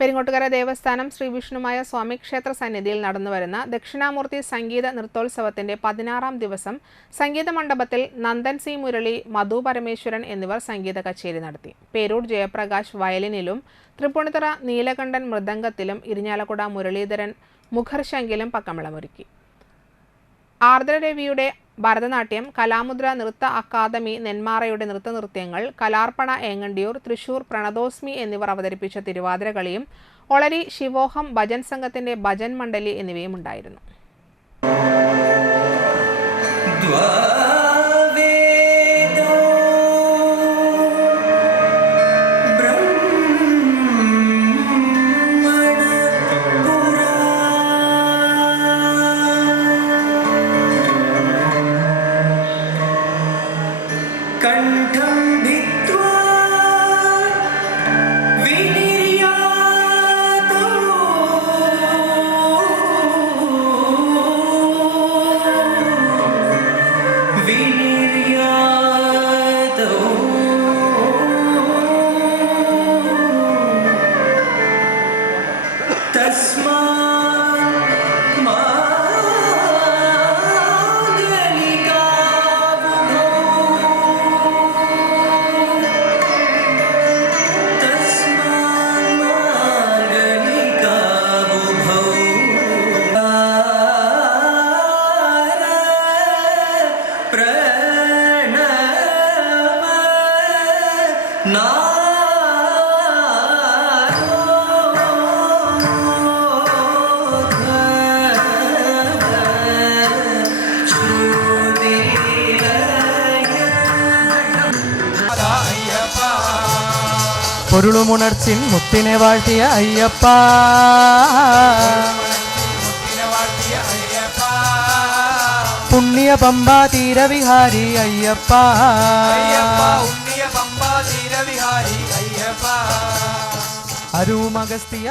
പെരിങ്ങോട്ടുകര ദേവസ്ഥാനം ശ്രീ വിഷ്ണുമായ സ്വാമി ക്ഷേത്ര സന്നിധിയിൽ നടന്നുവരുന്ന ദക്ഷിണാമൂർത്തി സംഗീത നൃത്തോത്സവത്തിന്റെ 16ാം ദിവസം സംഗീത മണ്ഡപത്തിൽ നന്ദൻ സി മുരളി, മധു പരമേശ്വരൻ എന്നിവർ സംഗീത കച്ചേരി നടത്തി. പേരൂർ ജയപ്രകാശ് വയലിനിലും തൃപ്പൂണിത്തുറ നീലകണ്ഠൻ മൃദംഗത്തിലും ഇരിഞ്ഞാലക്കുട മുരളീധരൻ മുഖർശങ്കിലും പക്കമേളമൊരുക്കി. ആർദ്രരവിയുടെ ഭരതനാട്യം, കലാമുദ്ര നൃത്ത അക്കാദമി നെന്മാറയുടെ നൃത്തനൃത്യങ്ങൾ, കലാർപ്പണ ഏങ്ങണ്ടിയൂർ, തൃശൂർ പ്രണതോസ്മി എന്നിവർ അവതരിപ്പിച്ച തിരുവാതിരകളിയും ഒളരി ശിവോഹം ഭജൻ സംഘത്തിന്റെ ഭജൻ മണ്ഡലി എന്നിവയും ഉണ്ടായിരുന്നു. कंठं भित्त्वा विनिर्यातो तस्मात् പൊരുളുമുണർച്ചിൻ മുത്തിനെ വാഴ്ത്തിയ അയ്യപ്പ, പുണ്യ പമ്പാ തീരവിഹാരി അയ്യപ്പ, അരുമഗസ്തിയ